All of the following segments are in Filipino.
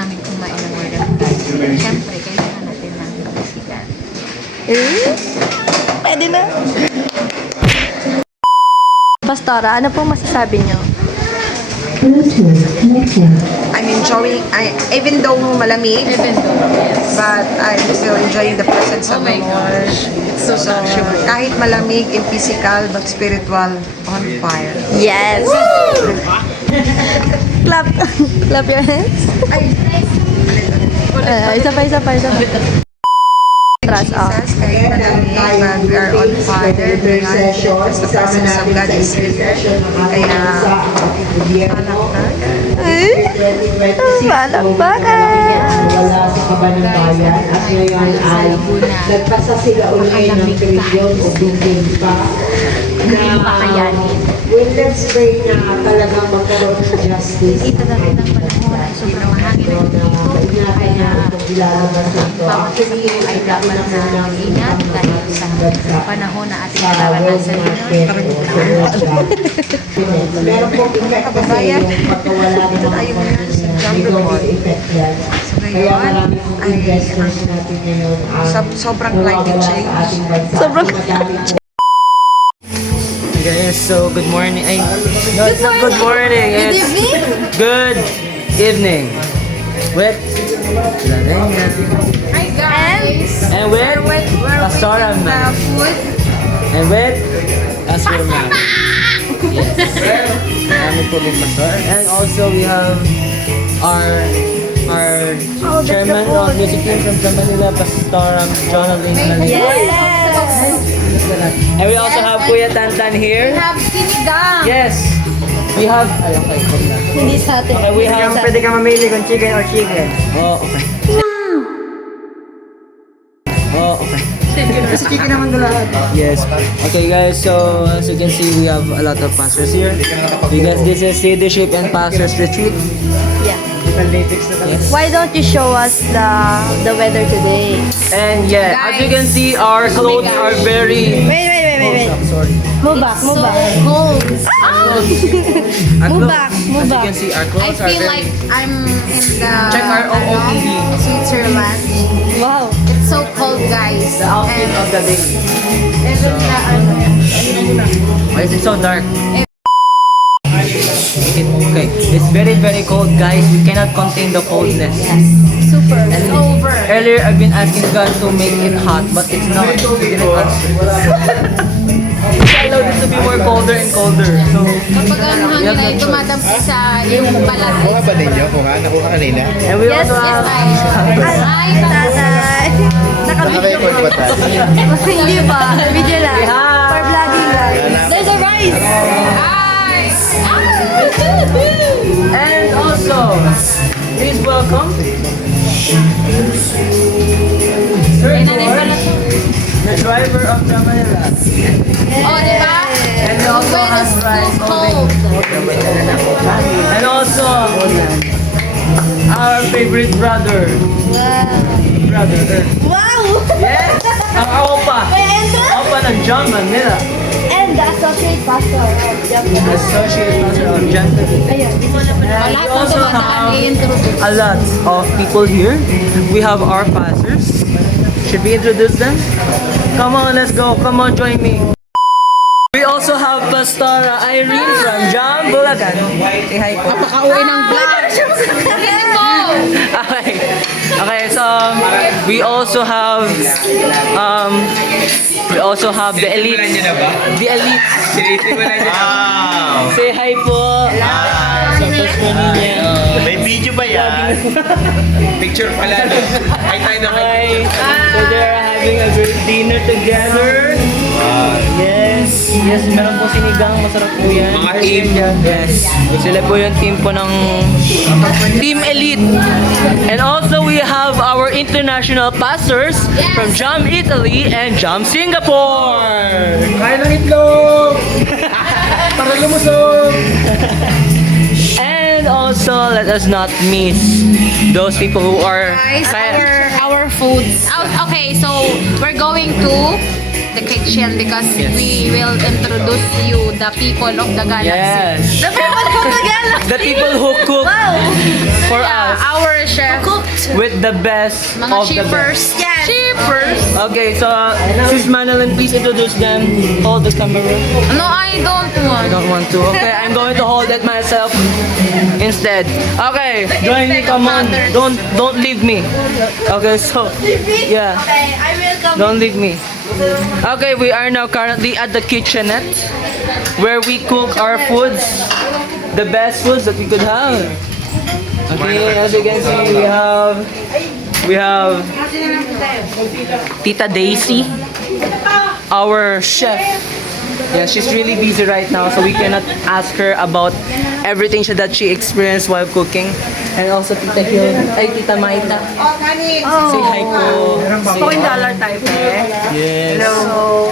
namin kumain ng Word of God. Siyempre, kailangan natin ng physical. Pwede na. Pastora, ano pong masasabi niyo? I'm enjoying, even though malamig, but I'm still enjoying the presence of the Lord. It's so actual. Kahit malamig in physical but spiritual, on fire. Yes! Clap. Clap your hands. Isa pa. Trust off. Jesus, kahit malamig, but we are on fire. Because the presence of God is here. Kaya, Palakpakan! Wala sa kabanatayan at ngayon ay nagpasa sila uli ng trilyon o billion pa na well, let's pray na talagang magkaroon ng justice. Ito natin ang panahon ay sobrang mahangin at Ingatan na itong ilalabas nito. Actually, ay dapat na ingat dahil sa panahon na ating sa world naranasan market o sa world shop. Meron po effect kasi yung pagkawala ng mga economic effect yan. Kaya marami pong investors natin ngayon sobrang climate change. Sobrang Guys, so good morning. Ay, no, it's not good morning. Good It's evening! good evening. With Larena. Hi guys! And with Pastora Man. And with Pastor Man. Yes. Kami po din Pastor. And also we have our chairman of music team from Manila, Pastor Jonathan Manila. And we also have Kuya Tantan here. We have sinigang! Yes. We have... Ay, okay. Hindi sa atin. Okay, we have... Pwede ka mamili kung chicken or chicken. Oh, okay. Oh, okay. Kasi chicken naman na lahat. Yes. Okay, guys. So, as you can see, we have a lot of pastors here. Because this is leadership and pastors retreat. Yeah. Yes. Why don't you show us the weather today? And yeah, as you can see, our clothes are very... Wait. Sorry. Move back. Cold! Move back. As you can see, our I clothes are feel very... like I'm in the Check our OOTD. Switzerland. Wow. It's so cold, guys. The outfit of the day. Even the Why is it so dark? Okay, it's very very cold, guys. We cannot contain the coldness. super. It's over. Earlier, I've been asking God to make it hot, but it's not. He didn't answer. I allowed it to be more colder and colder. So, Kapag ang hangin ay dumadampi sa iyong balat. Kuha ba ninyo? Nakuha kanina? and we also Yes, have... tayo. Hi, Tatay. Naka-record ba tayo? Hindi pa. Video lang. Hi. For vlogging lang. There's a rice. Hi. And also, please welcome Sir George, the driver of the Manila. Oh, di ba? And we also When have it's rice too cold. And also, our favorite brother. Brother. Wow! Yes! Ang opa. Opa ng John Manila. And the associate pastor of the Associate Pastor of John Manila. Ayun. And Lahat we ng also dumadaan have i-introduce. a lot of people here. We have our pastors. Should we introduce them? Come on, let's go. Come on, join me. We also have Pastora Irene from Jam Bulacan. Say hi po. Napaka-uwi ng vlog. Hindi mo. Okay. Okay, so we also have the elite. The elite. Wow! Say hi po. Sa first niya. May video ba yan? Picture pala. Ay tayo na Hi. So they're having a great dinner together. Yes. Yes, meron po sinigang. Masarap po yan. Mga team. Yes. Sila po yung team po ng Team Elite. And also we have our international pastors from Jam Italy and Jam Singapore. Kain ng itlog! Para lumusog! And also let us not miss those people who are Guys, our food. Okay, so we're going to the kitchen because we will introduce you the people of the galaxy. Yes. The people of the galaxy. The people who cook for us Our chef. with the best Mga of the shippers. best. Yes. Shippers. Okay, so Sis Manilyn, please introduce them. Hold the camera. No, I don't want. I don't want to. Okay, I'm going to hold it myself instead. Okay, join me. Come on. Don't leave me. Okay, so yeah, Okay, I will come. don't leave me. Okay, we are now currently at the kitchenette where we cook our foods, the best foods that we could have. Okay, as you can see, we have Tita Daisy, our chef. Yeah, she's really busy right now, so we cannot ask her about everything that she experienced while cooking. And also Tita Hill, ay Tita Maita. Say hi po. $1 type eh. Yes. Hello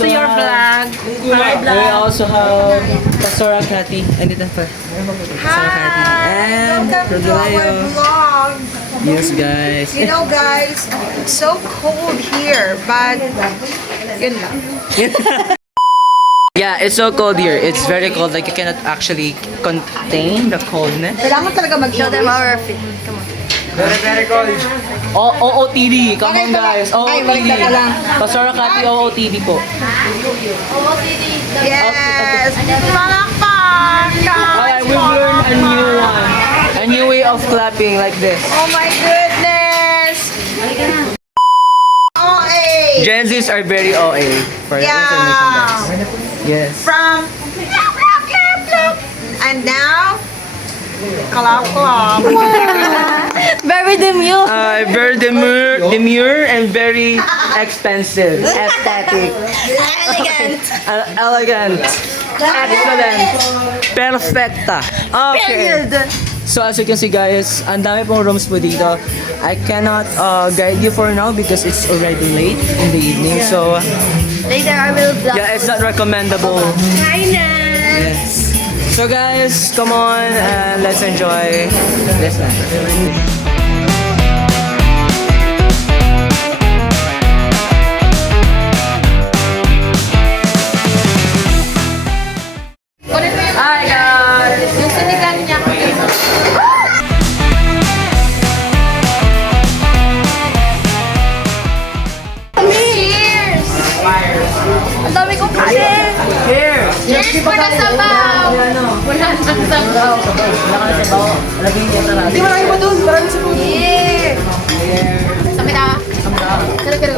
to your vlog. We also have Pastora Cathy. And dito pa. Pastora Cathy. And Rodrigo. vlog. Yes, guys. You know, guys, it's so cold here, but yun lang. Yeah, it's so cold here. It's very cold. Like you cannot actually contain the coldness. Kailangan talaga Show them mag-English. our fit. Come on. Very cold. OOTD. Come on, guys. Ay, balik OOTD. na lang. Pastora Cathy, OOTD po. Yes! Alright, we've learned a new one. A new way of clapping like this. Oh my goodness! OA! Gen Zs are very OA. For your information, guys. Yes. From and now clap clap. Very demure. Very demure and very expensive. Aesthetic. Elegant. Elegant. Excellent. Perfecta. Okay. So as you can see guys, ang dami pong rooms po dito. I cannot guide you for now because it's already late in the evening. So Later I will vlog. yeah, it's not recommendable. Kindness. Yes. So guys, come on and let's enjoy this night. Kunin mo yung Hi guys! yung sinigang niya. Cheers! Ang dami kong kanin. Here! Cheers for the sabaw! Wala nang sabaw. Lagay niya talaga. Di marami pa doon. Marami sa doon. Yeah! Samit ah. Karo.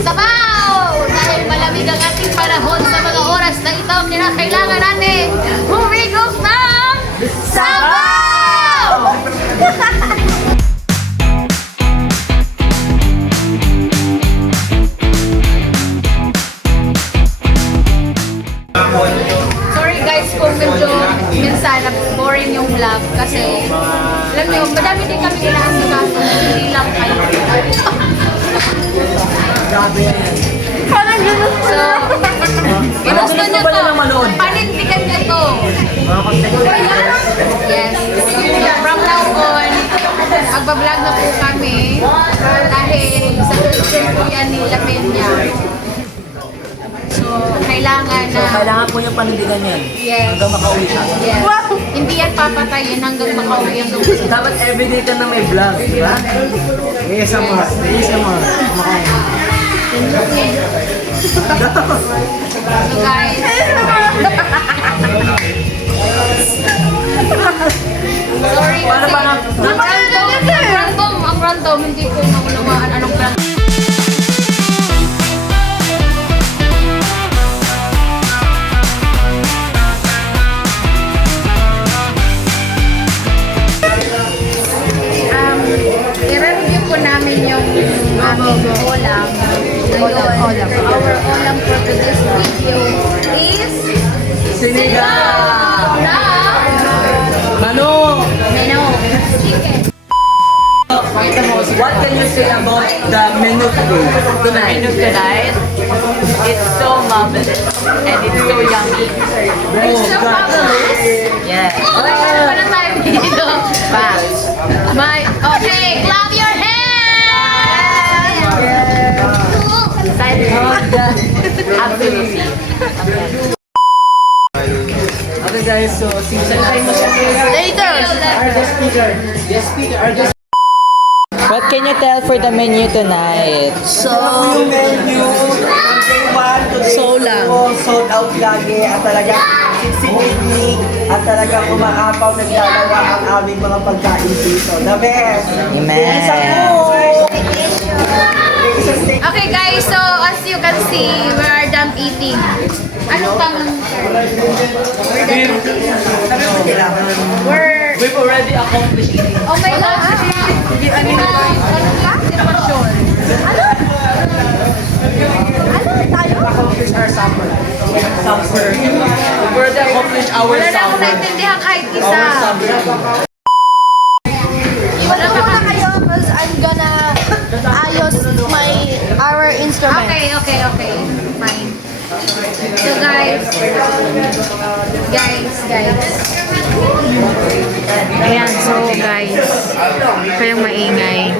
Sabaw! Dahil malamig ang ating panahon sa mga oras na ito, kinakailangan natin humigop ng sabaw! Sorry guys kung medyo minsan boring yung vlog kasi alam niyo, madami din kami inaasikaso, hindi lang kayo. Parang ganun. So, ginusto nyo to. Panindigan nyo to. Yes. From now on, magbablog na po kami dahil sa future po yan ni La Peña. So, kailangan na... Kailangan po yung panindigan yan. Yes. Hanggang makauwi siya. Yes. Hindi yan papatayin hanggang makauwi ang gusto. Dapat everyday ka na may vlog, di ba? Yes, ama. Yes, ama. So guys, sorry kasi ang random, hindi ko maunawaan anong plan. I-review po namin yung aming ulam. Ngayon, our ulam for today's video is sinigang na Mano! menu chicken. What can you say about the menu today? Tonight, it's so marvelous and it's so yummy. It's so fabulous. Yeah. Okay, ano ba na tayo dito? Facts. Okay, clap your hands! Absolutely. Okay guys, so season Later. What can you tell for the menu tonight? Yung menu, from day 1 to day So lang. 2, sold out lagi at talagang siksik-picnic at talagang umaapaw naglalawa ang aming mga pagkain dito. The best! Amen. Isa po! Okay guys, so as you can see, we are done eating. Anong tamang We've already accomplished it. Oh my gosh! Ano ka? Sitwasyon. We've already accomplished our Wala na akong supper. naintindihan kahit isa. Wala ko na kayo because I'm gonna ayos our instrument. Okay. Fine. So guys. Ayan, so guys. Kayong maingay.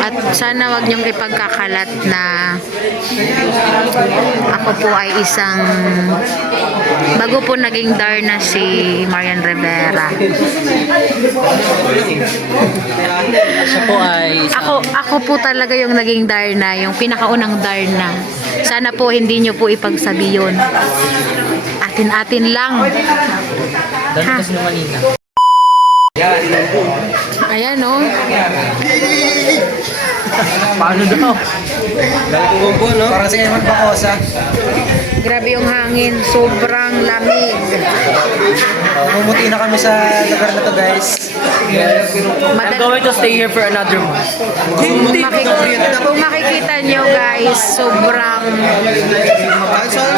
At sana wag niyong ipagkakalat na ako po ay isang bago po naging Darna si Marian Rivera. Siya po ay Ako po talaga yung naging Darna, yung pinakaunang Darna. Sana po hindi nyo po ipagsabi yun. Atin-atin lang. dami kasi ng Manila. Ayan o. Paano daw? Bumbo, no? Parang sa Eman Bacosa. Grabe yung hangin. Sobrang lamig. Mumuti na kami sa lugar na to, guys. I'm going to stay here for another month. Kung makikita nyo guys, sobrang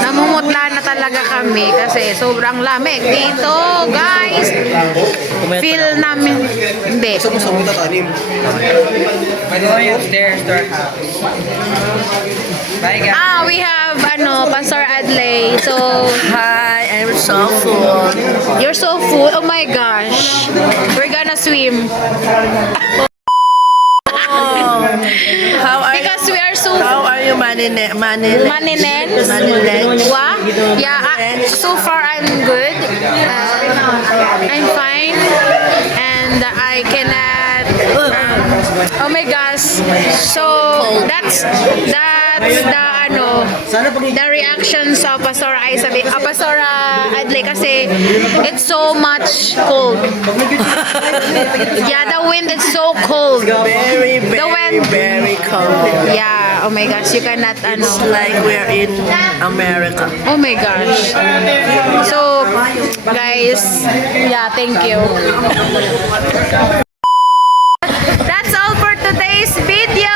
namumutla na talaga kami kasi sobrang lamig dito guys. Feel namin hindi. Pwede mo yung upstairs to our house. Bye, guys. We have Pastor Adley. So Hi, I'm so full. you're so full. Oh my gosh. We're gonna swim How are because we are so you, Maninen? Maninen. Wa? Yeah, so far I'm good. I'm fine. And I cannot. Oh my gosh. So that's the the reactions of Pastor Adley kasi it's so much cold. Yeah, the wind is so cold. Very, The wind. very cold. Yeah, oh my gosh, you cannot It's like we're in America. Oh my gosh. So, guys, yeah, thank you. That's all for today's video.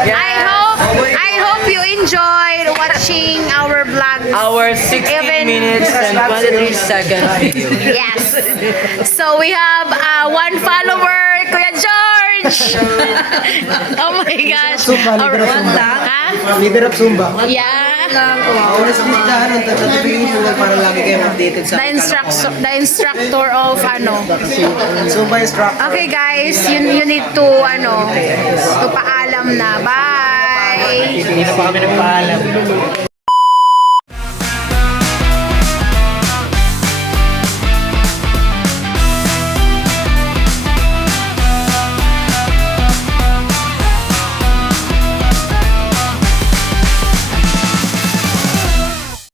I hope you enjoyed watching our vlog. Our 16 minutes and 23 seconds video. Yes. So we have one follower, Kuya George. Oh my gosh. Or one lang. Ha? Leader of Zumba. Yeah. Honestly, tatapigin mo lang para lagi kayo updated sa The instructor of Zumba instructor. Okay guys, you need to to paalam na. Bye. Hindi na pa kami nagpaalam.